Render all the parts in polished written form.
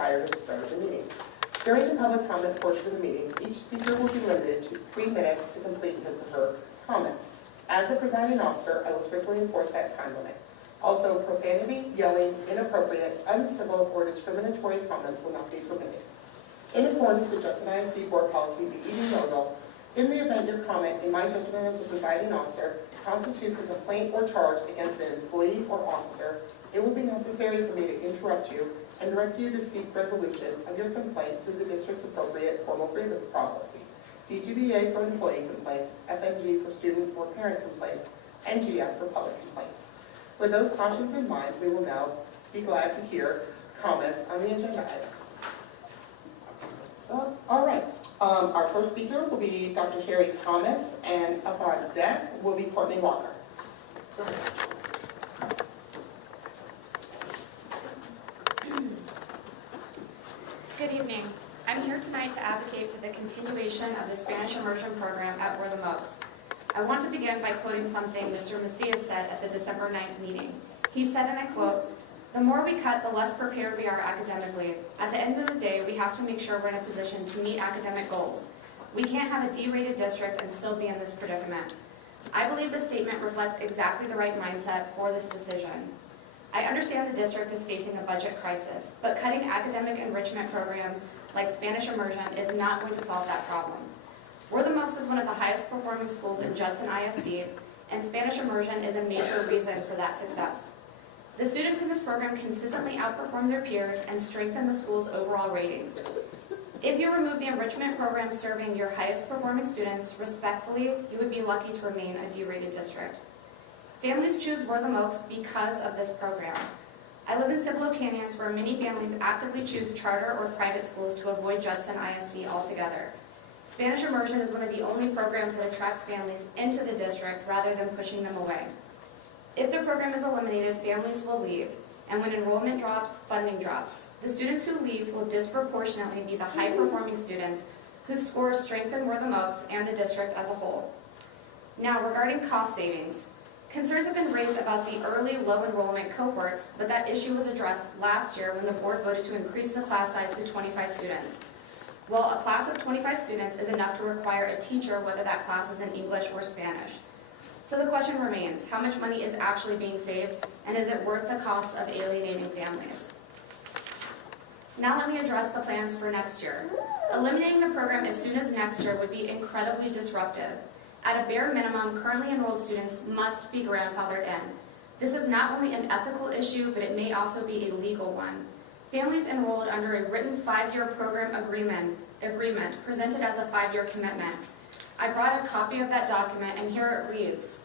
prior to the start of the meeting. During the public comment portion of the meeting, each speaker will be limited to 3 minutes to complete his or her comments. As the presiding officer, I will strictly enforce that time limit. Also, profanity, yelling, inappropriate, uncivil, or discriminatory comments will not be permitted. In accordance with Judson ISD Board Policy BED-NOGO, in the event your comment, in my judgment as the presiding officer, constitutes a complaint or charge against an employee or officer, it will be necessary for me to interrupt you and direct you to seek resolution of your complaint through the district's appropriate formal grievance policy. DGBA for employee complaints, FNG for student or parent complaints, and GF for public complaints. With those cautions in mind, we will now be glad to hear comments on the agenda items. All right. Our first speaker will be Dr. Sherry Thomas, and up on deck will be Courtney Walker. Go ahead. Good evening. I'm here tonight to advocate for the continuation of the Spanish Immersion Program at Wortham Oaks. I want to begin by quoting something Mr. Macias said at the December 9th meeting. He said, and I quote, "The more we cut, the less prepared we are academically. At the end of the day, we have to make sure we're in a position to meet academic goals. We can't have a D-rated district and still be in this predicament." I believe this statement reflects exactly the right mindset for this decision. I understand the district is facing a budget crisis, but cutting academic enrichment programs like Spanish Immersion is not going to solve that problem. Wortham Oaks is one of the highest performing schools in Judson ISD, and Spanish Immersion is a major reason for that success. The students in this program consistently outperform their peers and strengthen the school's overall ratings. If you remove the enrichment program serving your highest performing students, respectfully, you would be lucky to remain a D-rated district. Families choose Wortham Oaks because of this program. I live in Cibolo Canyons, where many families actively choose charter or private schools to avoid Judson ISD altogether. Spanish Immersion is one of the only programs that attracts families into the district rather than pushing them away. If the program is eliminated, families will leave, and when enrollment drops, funding drops. The students who leave will disproportionately be the high-performing students whose scores strengthen Wortham Oaks and the district as a whole. Now, regarding cost savings, concerns have been raised about the early low enrollment cohorts, but that issue was addressed last year when the board voted to increase the class size to 25 students. Well, a class of 25 students is enough to require a teacher, whether that class is in English or Spanish. So the question remains, how much money is actually being saved, and is it worth the cost of alienating families? Now let me address the plans for next year. Eliminating the program as soon as next year would be incredibly disruptive. At a bare minimum, currently enrolled students must be grandfathered in. This is not only an ethical issue, but it may also be a legal one. Families enrolled under a written 5-year program agreement presented as a 5-year commitment. I brought a copy of that document, and here it reads,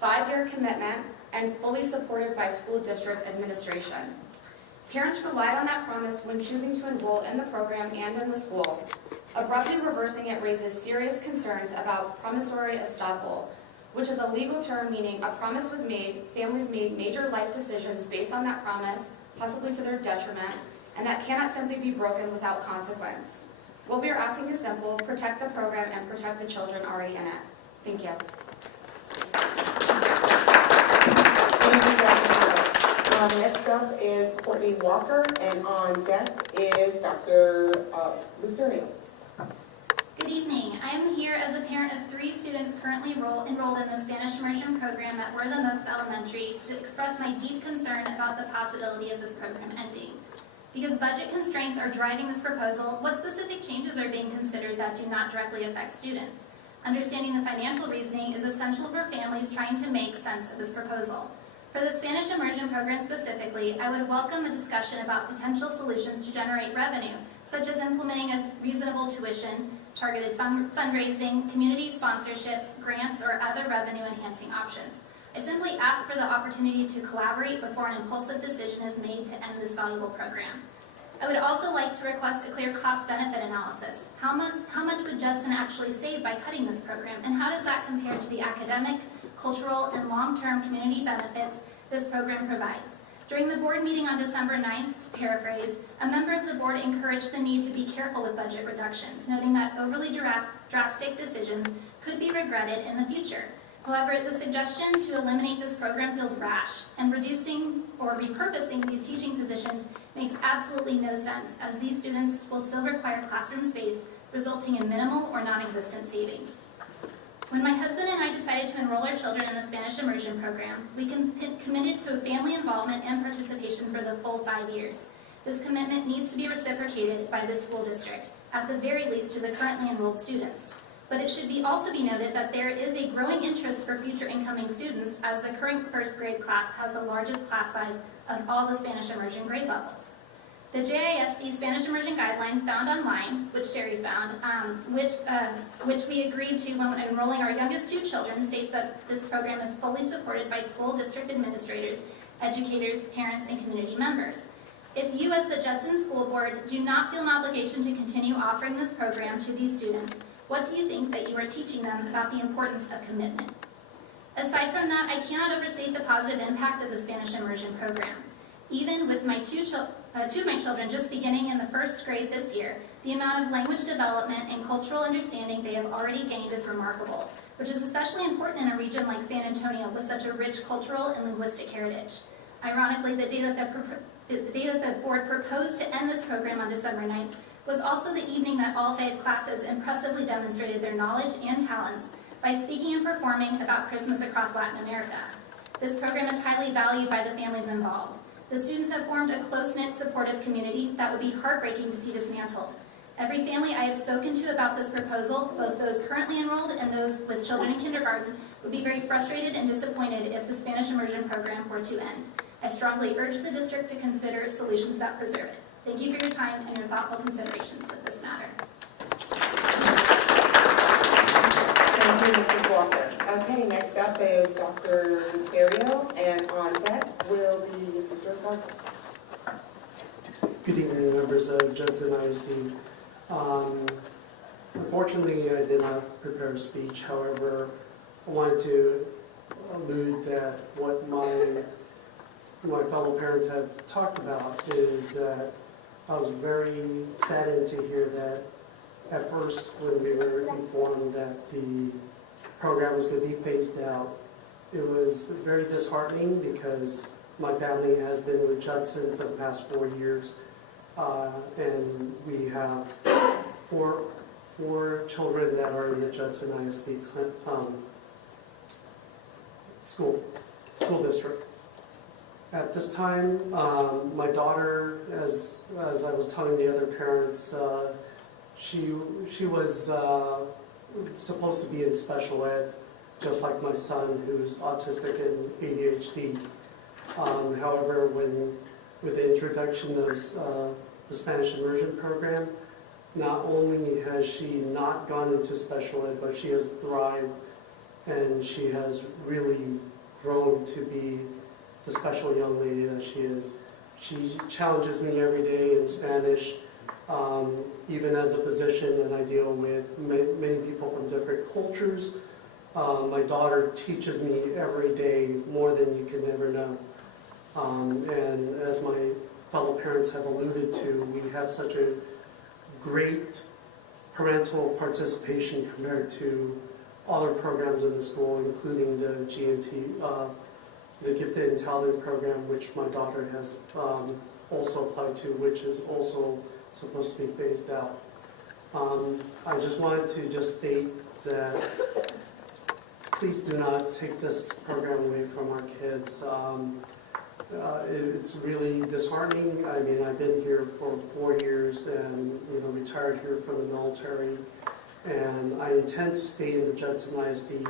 5-year commitment and fully supported by school district administration. Parents relied on that promise when choosing to enroll in the program and in the school. Abruptly reversing it raises serious concerns about promissory estoppel, which is a legal term meaning a promise was made, families made major life decisions based on that promise, possibly to their detriment, and that cannot simply be broken without consequence. What we are asking is simple: protect the program and protect the children already in it. Thank you. Thank you, Dr. Next up is Courtney Walker, and on deck is Dr. Lusterio. Good evening. I am here as a parent of 3 students currently enrolled in the Spanish Immersion Program at Wortham Oaks Elementary to express my deep concern about the possibility of this program ending. Because budget constraints are driving this proposal, what specific changes are being considered that do not directly affect students? Understanding the financial reasoning is essential for families trying to make sense of this proposal. For the Spanish Immersion Program specifically, I would welcome a discussion about potential solutions to generate revenue, such as implementing a reasonable tuition, targeted fundraising, community sponsorships, grants, or other revenue-enhancing options. I simply ask for the opportunity to collaborate before an impulsive decision is made to end this valuable program. I would also like to request a clear cost-benefit analysis. How much would Judson actually save by cutting this program, and how does that compare to the academic, cultural, and long-term community benefits this program provides? During the board meeting on December 9th, to paraphrase, a member of the board encouraged the need to be careful with budget reductions, noting that overly drastic decisions could be regretted in the future. However, the suggestion to eliminate this program feels rash, and reducing or repurposing these teaching positions makes absolutely no sense, as these students will still require classroom space, resulting in minimal or non-existent savings. When my husband and I decided to enroll our children in the Spanish Immersion Program, we committed to family involvement and participation for the full 5 years. This commitment needs to be reciprocated by this school district, at the very least to the currently enrolled students. But it should also be noted that there is a growing interest for future incoming students, as the current first grade class has the largest class size of all the Spanish Immersion grade levels. The JISD Spanish Immersion Guidelines found online, which Sherry found, which we agreed to when enrolling our youngest 2 children, states that this program is fully supported by school district administrators, educators, parents, and community members. If you, as the Judson School Board, do not feel an obligation to continue offering this program to these students, what do you think that you are teaching them about the importance of commitment? Aside from that, I cannot overstate the positive impact of the Spanish Immersion Program. Even with my two of my children just beginning in the first grade this year, the amount of language development and cultural understanding they have already gained is remarkable, which is especially important in a region like San Antonio with such a rich cultural and linguistic heritage. Ironically, the day that the board proposed to end this program on December 9th was also the evening that all FAED classes impressively demonstrated their knowledge and talents by speaking and performing about Christmas across Latin America. This program is highly valued by the families involved. The students have formed a close-knit, supportive community that would be heartbreaking to see dismantled. Every family I have spoken to about this proposal, both those currently enrolled and those with children in kindergarten, would be very frustrated and disappointed if the Spanish Immersion Program were to end. I strongly urge the district to consider solutions that preserve it. Thank you for your time and your thoughtful considerations with this matter. Thank you, Mrs. Walker. Okay, next up is Dr. Lucerio, and on deck will be Mrs. Garza. Good evening, members of Judson ISD. Unfortunately, I did not prepare a speech. However, I wanted to allude that what my fellow parents have talked about is that I was very saddened to hear that at first when we were informed that the program was going to be phased out, it was very disheartening because my family has been with Judson for the past 4 years, and we have four children that are in the Judson ISD school district. At this time, my daughter, as I was telling the other parents, she was supposed to be in special ed, just like my son, who's autistic and ADHD. However, with the introduction of the Spanish Immersion Program, not only has she not gone into special ed, but she has thrived, and she has really grown to be the special young lady that she is. She challenges me every day in Spanish. Even as a physician, and I deal with many people from different cultures. My daughter teaches me every day more than you can ever know. And as my fellow parents have alluded to, we have such a great parental participation compared to other programs in the school, including the GNT, the Gifted and Talented program, which my daughter has also applied to, which is also supposed to be phased out. I just wanted to state that please do not take this program away from our kids. It's really disheartening. I mean, I've been here for 4 years and retired here from the military, and I intend to stay in the Judson ISD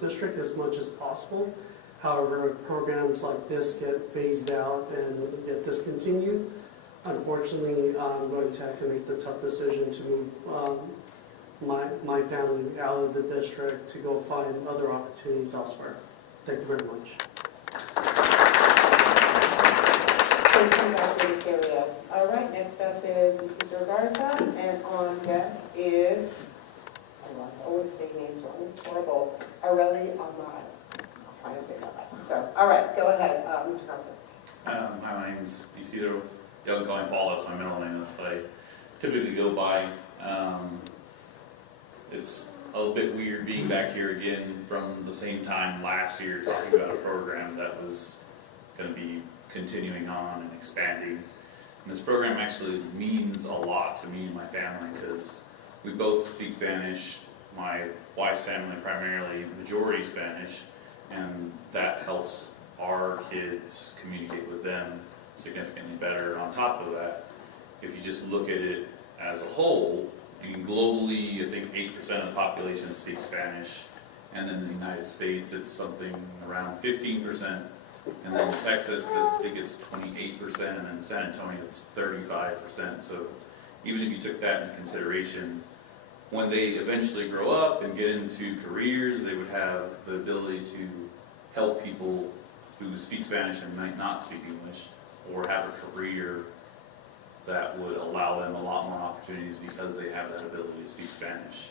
district as much as possible. However, if programs like this get phased out and get discontinued, unfortunately, I'm going to have to make the tough decision to move my family out of the district to go find other opportunities elsewhere. Thank you very much. Thank you, Dr. Lucerio. All right, next up is Mrs. Garza, and on deck is, I always say names wrong, horrible, Areli Almaz. I'll try and say that right. So, all right, go ahead, Mr. Garza. Hi, my name's Isidro. You can call me Paul, that's my middle name, that's what I typically go by. It's a little bit weird being back here again from the same time last year talking about a program that was going to be continuing on and expanding. And this program actually means a lot to me and my family because we both speak Spanish. My wife's family primarily majority Spanish, and that helps our kids communicate with them significantly better. On top of that, if you just look at it as a whole, I mean, globally, I think 8% of the population speaks Spanish, and then in the United States, it's something around 15%, and then in Texas, I think it's 28%, and then San Antonio, it's 35%. So even if you took that into consideration, when they eventually grow up and get into careers, they would have the ability to help people who speak Spanish and might not speak English, or have a career that would allow them a lot more opportunities because they have that ability to speak Spanish.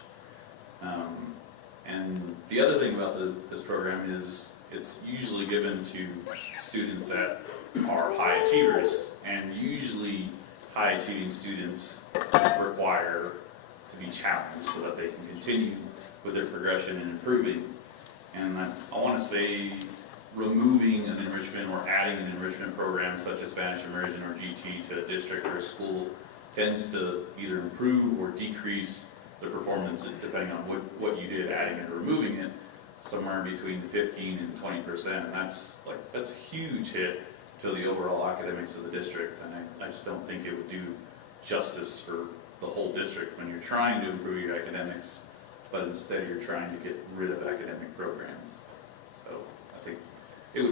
And the other thing about this program is it's usually given to students that are high achievers, and usually high achieving students require to be challenged so that they can continue with their progression and improving. And I want to say removing an enrichment or adding an enrichment program such as Spanish Immersion or GT to a district or a school tends to either improve or decrease the performance depending on what you did, adding it or removing it, somewhere in between 15 and 20%. And that's a huge hit to the overall academics of the district. And I just don't think it would do justice for the whole district when you're trying to improve your academics, but instead you're trying to get rid of academic programs. So I think it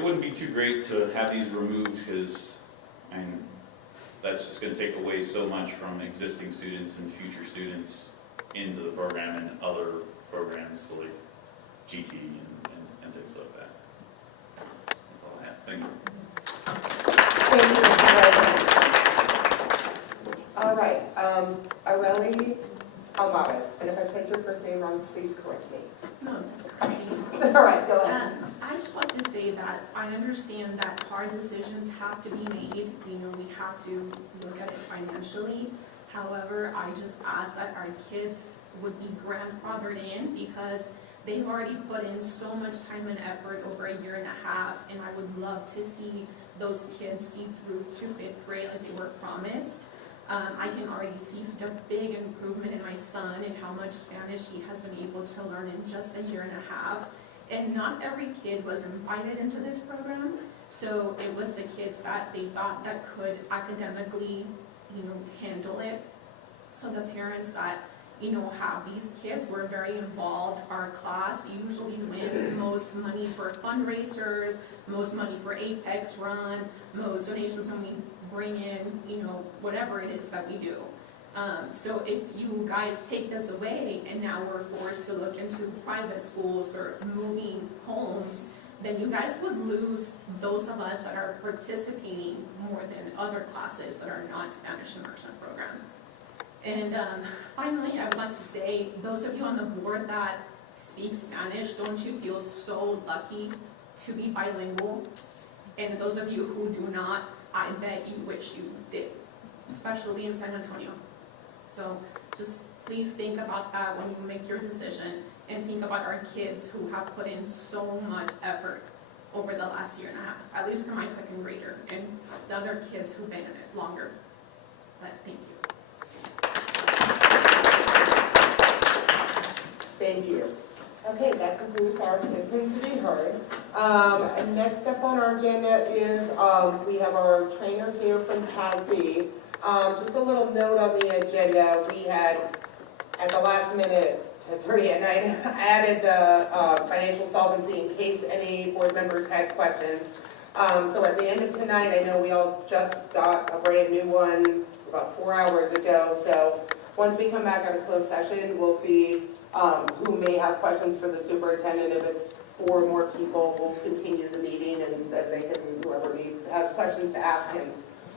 wouldn't be too great to have these removed because, and that's just going to take away so much from existing students and future students into the program and other programs like GT and things like that. That's all I have. Thank you. Thank you, Mr. President. All right, Areli Alvarez, and if I said your first name wrong, please correct me. No, that's okay. All right, go ahead. I just want to say that I understand that hard decisions have to be made. You know, we have to look at it financially. However, I just ask that our kids would be grandfathered in because they've already put in so much time and effort over a year and a half, and I would love to see those kids see through to 5th grade like they were promised. I can already see such a big improvement in my son and how much Spanish he has been able to learn in just a year and a half. And not every kid was invited into this program, so it was the kids that they thought that could academically, handle it. So the parents that, have these kids were very involved. Our class usually wins most money for fundraisers, most money for Apex Run, most donations when we bring in, whatever it is that we do. So if you guys take this away and now we're forced to look into private schools or moving homes, then you guys would lose those of us that are participating more than other classes that are not Spanish Immersion Program. And finally, I would like to say, those of you on the board that speak Spanish, don't you feel so lucky to be bilingual? And those of you who do not, I bet you wish you did, especially in San Antonio. So just please think about that when you make your decision, and think about our kids who have put in so much effort over the last year and a half, at least for my second grader, and the other kids who've been in it longer. But thank you. Thank you. Okay, that concludes our citizens to be heard. Next up on our agenda is we have our trainer here from TASB. Just a little note on the agenda. We had, at the last minute, 10:30 at night, added the financial solvency in case any board members had questions. So at the end of tonight, I know we all just got a brand new one about 4 hours ago. So once we come back out of closed session, we'll see who may have questions for the superintendent. If it's 4 more people, we'll continue the meeting, and then they can, whoever has questions to ask him,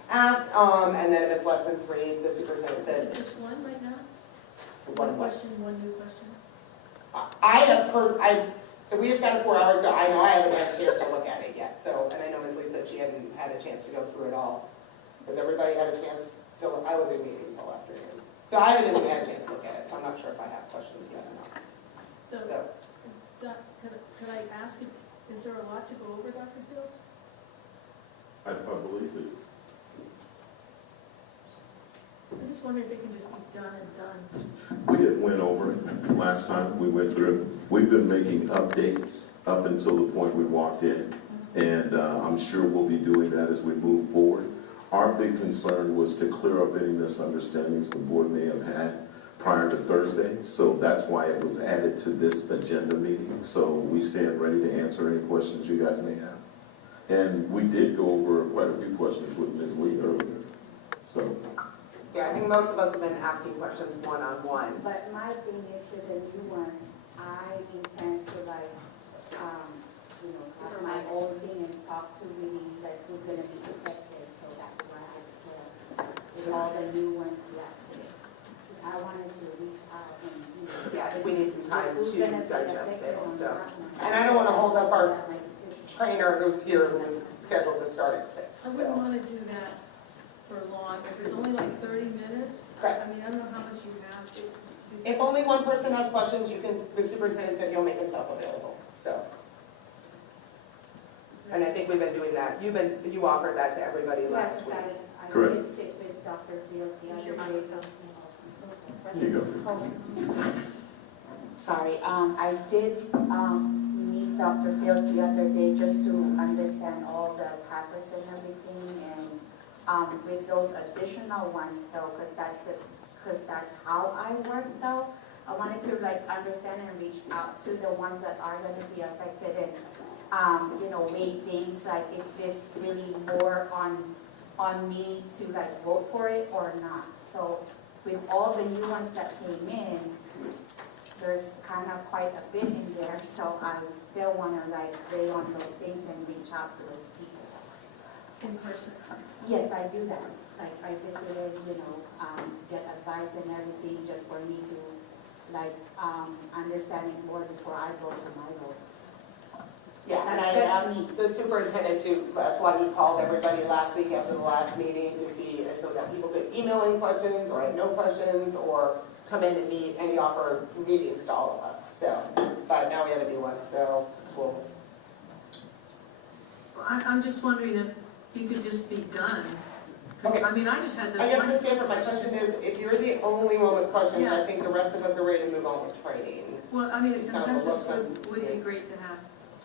ask. And then if it's less than 3, the superintendent Is said. it just one right now? One question, one new question? I have heard, we just got it 4 hours ago. I know I haven't had a chance to look at it yet. So, and I know Ms. Lee said she hadn't had a chance to go through it all. Has everybody had a chance? I was in meetings all afternoon. So I haven't even had a chance to look at it. so I'm not sure if I have questions yet or not. So, could I ask, is there a lot to go over, Dr. Fields? I believe it. I just wonder if it can just be done and done. We had went over it last time we went through. We've been making updates up until the point we walked in, and I'm sure we'll be doing that as we move forward. Our big concern was to clear up any misunderstandings the board may have had prior to Thursday, so that's why it was added to this agenda meeting. So we stand ready to answer any questions you guys may have. And we did go over quite a few questions with Ms. Lee earlier, so. Yeah, I think most of us have been asking questions one-on-one. But my thing is to the new ones, I intend to like, have my own thing and talk to really like who's gonna be protected, so that's why I put with all the new ones yesterday. I wanted to reach out and, Yeah, I think we need some time who's to gonna be digest affected it, on so. that one. And I don't want to hold up our That's my decision. trainer who's here, who was scheduled to start at 6. I wouldn't want to do that for long, if it's only like 30 minutes. Correct. I mean, I don't know how much you have. If only one person has questions, the superintendent said he'll make himself available, so. And I think we've been doing that. You offered that to everybody last Yes, week. I Correct. did sit with Dr. Fields the other day. Here you go. Sorry, I did meet Dr. Fields the other day just to understand all the purpose and everything, and with those additional ones though, because that's how I work though. I wanted to like understand and reach out to the ones that are going to be affected and weigh things like if this really more on me to like vote for it or not. So with all the new ones that came in, there's kind of quite a bit in there, so I still want to like lay on those things and reach out to those people. In person. Yes, I do that. Like I visited, get advice and everything just for me to like understand it more before I go to my vote. Yeah, and I That's asked the superintendent to, that's why he called everybody last week after the last meeting to see, so that people could email in questions or have no questions or come in and meet, and he offered meetings to all of us, so, but now we have a new one, so we'll. I'm just wondering if you could just be done. Okay. I mean, I just had the I guess one the standard, my question is, if you're the only one with questions, I Yeah. think the rest of us are ready to move on with training. Well, I mean, a It's kind of a consensus look would be great to have.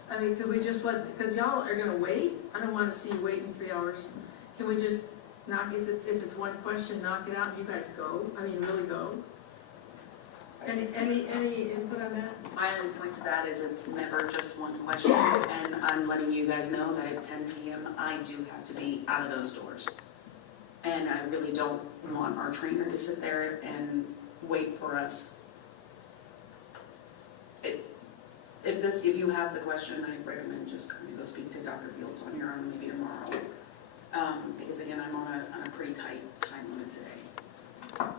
I mean, could we just because y'all are gonna wait, I don't wanna see you waiting 3 hours. Can we just knock it, if it's one question, knock it out, and you guys go? I mean, really go? Any input on that? My only point to that is it's never just one question, and I'm letting you guys know that at 10 p.m. I do have to be out of those doors. And I really don't want our trainer to sit there and wait for us. If you have the question, I recommend just kind of go speak to Dr. Fields on your own, maybe tomorrow. Because again, I'm on a pretty tight time limit today.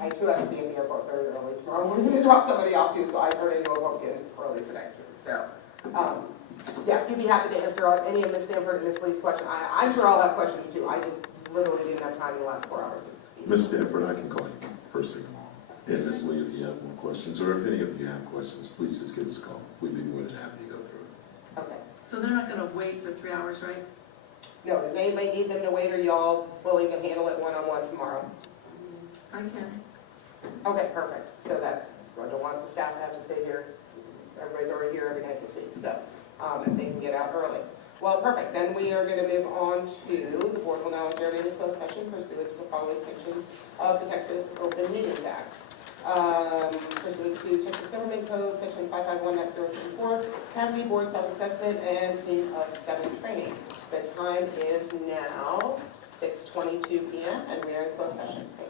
I too have to be in the airport very early tomorrow morning to drop somebody off too, so I turned into a pumpkin early today too, so. Yeah, you'd be happy to answer any of Ms. Stanford and Ms. Lee's questions. I'm sure I'll have questions too, I just literally didn't have time in the last 4 hours. Ms. Stanford, I can call you first thing tomorrow. And Ms. Lee, if you have more questions, or if any of you have questions, please just give us a call. We'd be more than happy to go through it. Okay. So they're not gonna wait for 3 hours, right? No, does anybody need them to wait, or y'all willing to handle it one-on-one tomorrow? I can. Okay, perfect, so that, I don't want the staff to have to stay here, everybody's already here every night this week, so, if they can get out early. Well, perfect, then we are gonna move on to, the board will now adjourn into closed session pursuant to the following sections of the Texas Open Meetings Act. Pursuant to Texas Government Code, section 551.074, CASB board self-assessment and team of 7 training. The time is now 6:22 p.m. and we are in closed session. Thank you.